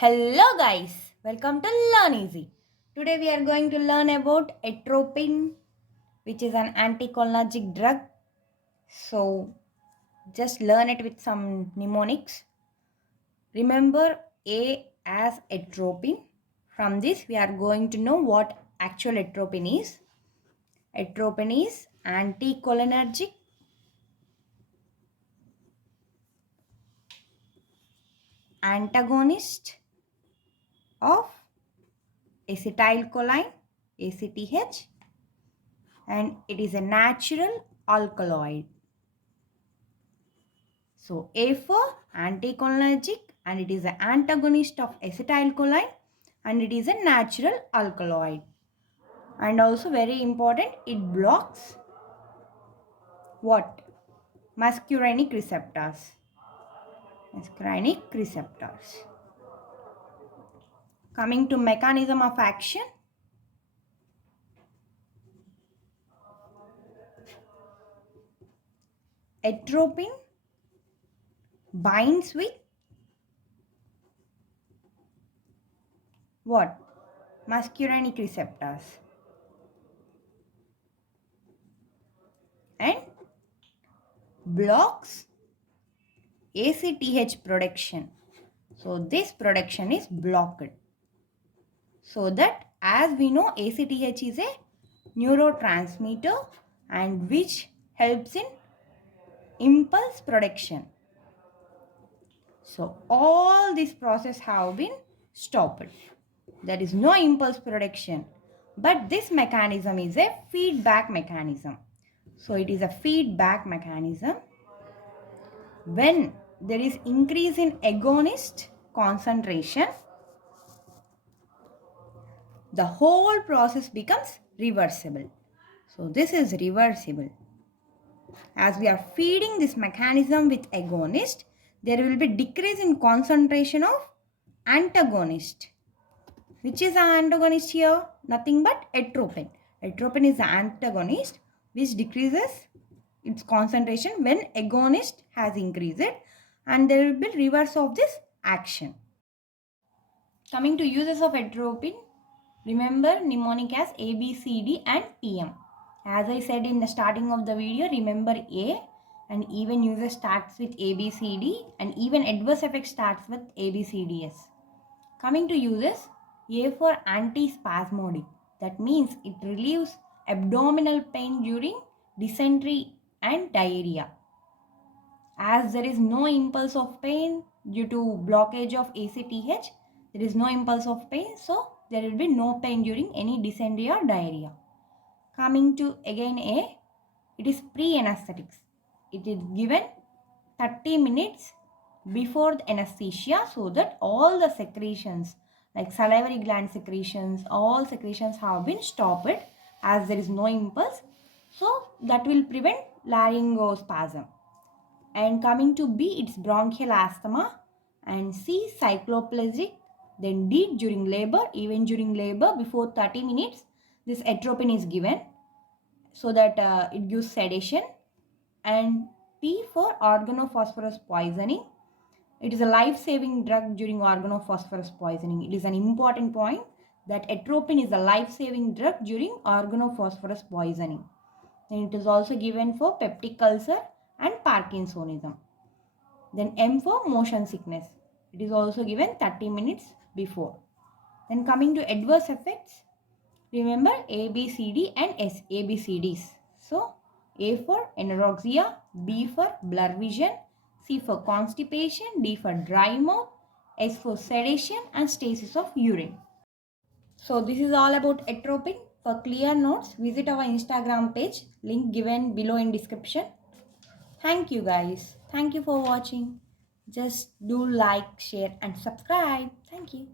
Hello guys, welcome to learneasy. Today we are going to learn about ATROPINE, which is an anticholinergic drug. So just learn it with some mnemonics. Remember A as atropine. From this we are going to know what actual atropine is. Atropine is anticholinergic, antagonist of acetylcholine, ACTH, and it is a natural alkaloid. So A for anticholinergic, and it is an antagonist of acetylcholine, and it is a natural alkaloid. And also very important, it blocks what? Muscarinic receptors. Muscarinic receptors. Coming to mechanism of action. Atropine binds with what? Muscarinic receptors. And blocks ACTH production. So this production is blocked. So that as we know, ACTH is a neurotransmitter and which helps in impulse production. So all this process have been stopped. There is no impulse production. But this mechanism is a feedback mechanism. So it is a feedback mechanism. When there is increase in agonist concentration, the whole process becomes reversible. So this is reversible. As we are feeding this mechanism with agonist, there will be decrease in concentration of antagonist. Which is an antagonist here? Nothing but atropine. Atropine is the antagonist which decreases its concentration when agonist has increased, and there will be reverse of this action. Coming to uses of atropine, remember mnemonic as ABCD and TM. As I said in the starting of the video, remember A, and even user starts with ABCD, and even adverse effect starts with ABCDS. Coming to uses, A for antispasmodic. That means it relieves abdominal pain during dysentery and diarrhea. As there is no impulse of pain due to blockage of ACTH, there is no impulse of pain, so there will be no pain during any dysentery or diarrhea. Coming to again A, it is pre-anesthetics. It is given 30 minutes before the anesthesia so that all the secretions like salivary gland secretions, all secretions have been stopped as there is no impulse. So that will prevent laryngospasm. And coming to B, it's bronchial asthma, and C, cycloplegic. Then D, during labor, even during labor before 30 minutes, this atropine is given so that it gives sedation. And P for organophosphorus poisoning. It is a life-saving drug during organophosphorus poisoning. It is an important point that atropine is a life-saving drug during organophosphorus poisoning. And it is also given for peptic ulcer and Parkinsonism. Then M for motion sickness. It is also given 30 minutes before. Then coming to adverse effects, remember A, B, C, D and S, ABCDs. So A for anorexia, B for blur vision, C for constipation, D for dry mouth, S for sedation and stasis of urine. So this is all about atropine. For clear notes, visit our Instagram page, link given below in description. Thank you guys. Thank you for watching. Just do like, share and subscribe. Thank you.